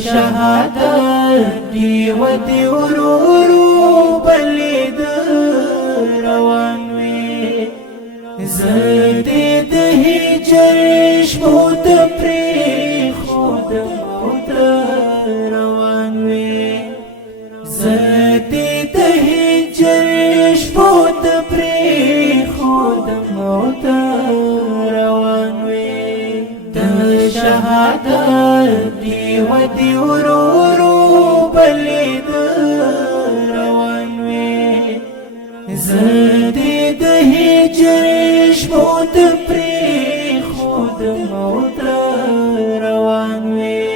شهادت دیو دی ورورو بلید روان وی زدی د هجر شپو ته پرېښود موت روان وی زدی د هجر شپو ته پرېښود موت روان وی د شهادت دیو دی ورورو بلید روان وی زدی د هجر شپو ته پرېښود موت روان وی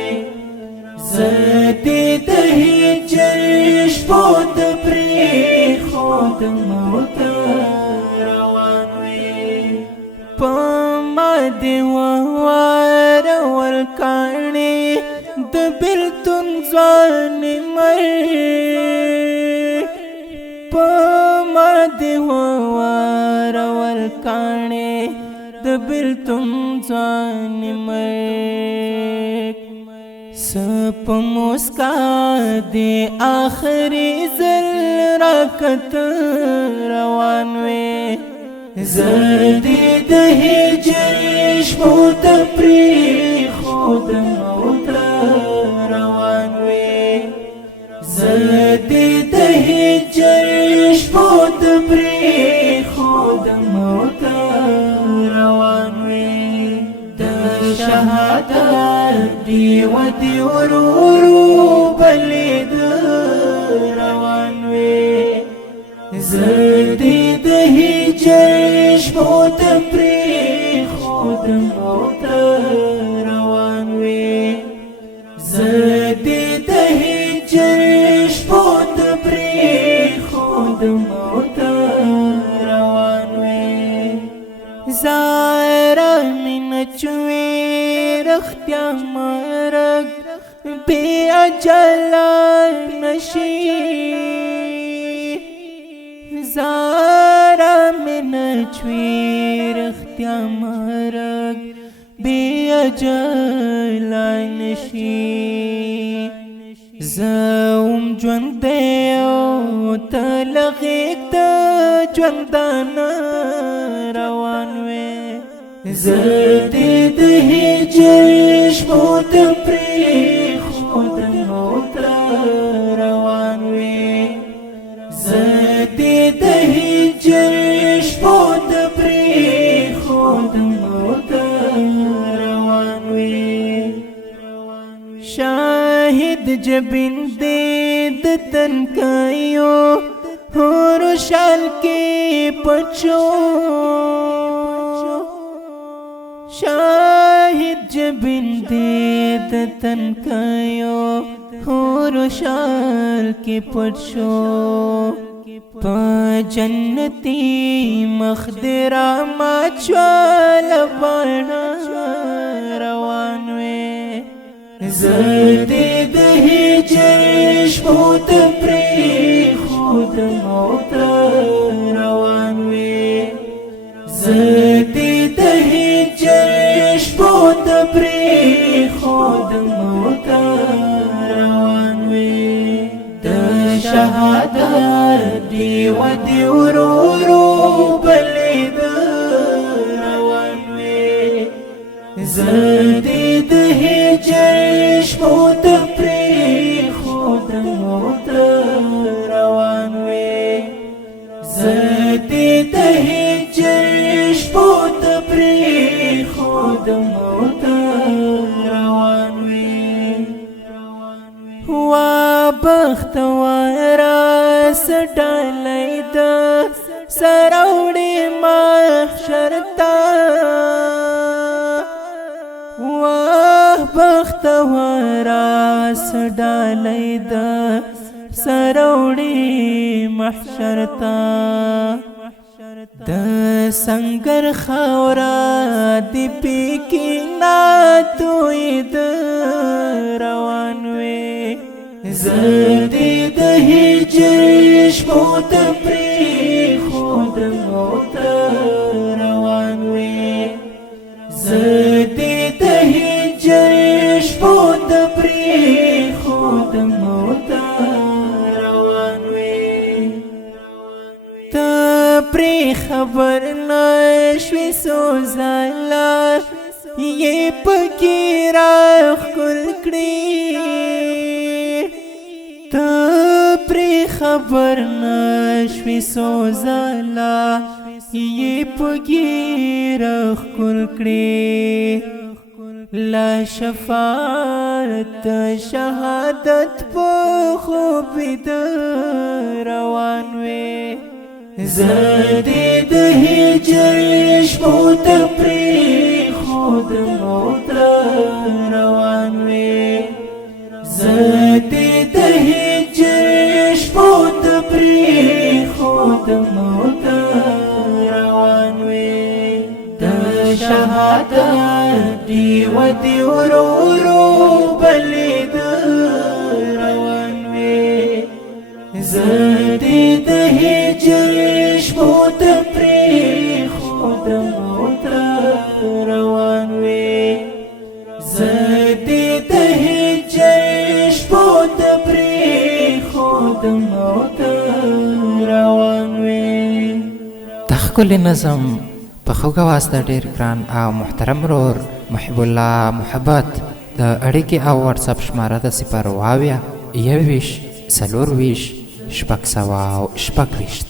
زدی د هجر شپو ته پرېښود موت روان وی په ما دې وارول کاڼې د بېلتون ځوانې مرګ په ما دې وارول کاڼې د بېلتون ځوانې مرګ څه په موسکا دې آخري ځل راکته روان وې زدی د هجر شپو ته پرېښود موت روان وی زدی د هجر شپو ته پرېښود موت روان وی د شهادت دیو دی ورورو بلید روان وی زدی د هجر شپو ته پرېښود موت روان وی زدی د هجر شپو ته پرېښود موت روان وی زاره مینه چوي رښتیا مرګ بې اجله نشي زاره مینه چوي رښتیا مرګ بې اجله نشي زه وم ژوندی او ته له غېږ د ژوندانه روان وې زدی د هجر شپو ته پرېښود موت روان وې زدی د هجر شپو ته پرېښود موت روان وې شاهد جبین دې د تنکیو هور شال کې پچو شاهد جبین دې د تنکیو هور شال کې پچو په جنتی مخدرا ما چوال باڼه روان وې زدی د هجر شپو ته پرېښود موت روان وې زدی د هجر شپو ته پرېښود موت روان وې د شهادت دیو دی ورورو بلید روان وې زدی د هجر شپو ته پرېښود موت روان وې زدی د هجر شپو ته پرېښود موت روان وې وا بختوره سټلۍ د سروړې محشر ته واه بختوره سټلۍ د سروړې محشر ته د سنگر خاورا دی پېکې ناتوی د روان وې زدی د هجر شپو ته پرېښود موت روان وې زدی د هجر شپو ته پری خود موتا روان وی تا پری خبر نشوی سوزالا یہ پکی راخ کل کری تا پری خبر نشوی سوزالا یہ پکی راخ کل کری لا شفاعت شهادت په خوب د روان وې زدي د هجر شپو ته پرې خود موت روان وې زدي د هجر شپو ته پرې خود موت روان وې د شهادت دی ورو ورو بلید روان وی زدی د هجر شپو ته پری خود موت روان وی زدی د هجر شپو ته پری خود موت روان وی تخکل نظم په خوږه واسطه ډېر ګران او محترم رور محب الله محبت د اړیکې او واتساپ شماره د 0 21 24 شپږ سوه او شپږ ویشت